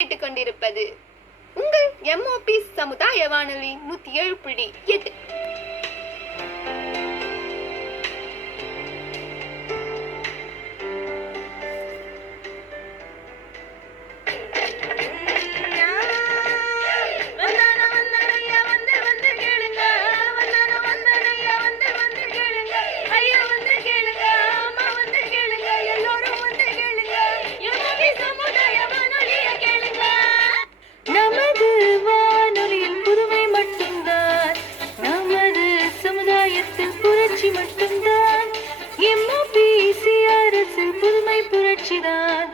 கேட்டுக்கொண்டிருப்பது உங்கள் எம்ஓபி சமுதாய வானொலி நூத்தி ஏழு புள்ளி எட்டு. சமுதாயத்தில் புரட்சி மட்டும்தான். எம்ஓபி சிஆர்எஸில் புதுமை புரட்சி தான்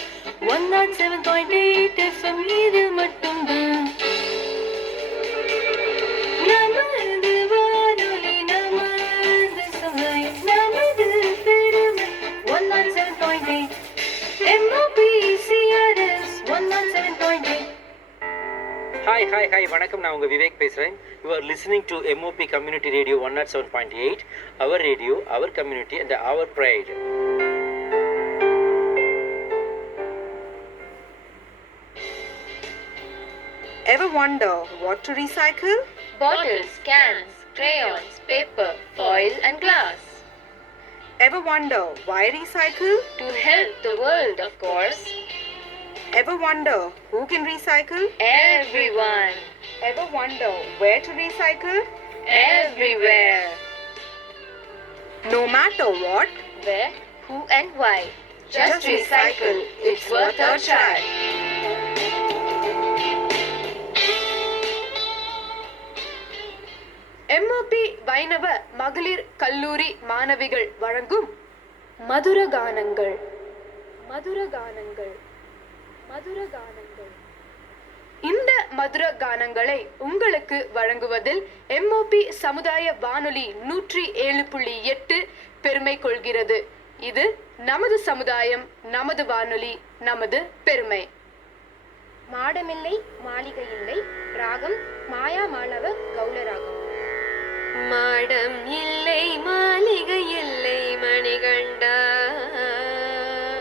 one nought seven point eight FM இதில் மட்டும்தான். நமது வானொலி நமது சமுதாயம் நமது பெருமை. One nought seven point eight MOP CRS one nought seven point eight hi hi hi வணக்கம் நான் உங்கள் விவேக் பேசுகிறேன் you are listening to MOP community radio one nought seven point eight our radio our community and our pride Ever wonder what to recycle? bottles, cans, crayons, paper, foil, and glass. Ever wonder why recycle? To help the world, of course. Ever wonder who can recycle? Everyone, Ever wonder where to recycle? everywhere. No matter what, Where, who, and why. Just recycle. It's worth a try. MOP வைணவ மகளிர் கல்லூரி மாணவிகள் வழங்கும் மதுர கானங்கள் மதுர கானங்கள் மதுர கானங்கள் மதுர கானங்களை உங்களுக்கு வழங்குவதில் எம்ஓபி சமுதாய வானொலி நூற்றி ஏழு புள்ளி எட்டு பெருமை கொள்கிறது. இது நமது சமுதாயம் நமது வானொலி நமது பெருமை. மாடமில்லை மாளிகையில்லை ராகம் மாயா மாளவ கௌளராகம். மாடம் இல்லை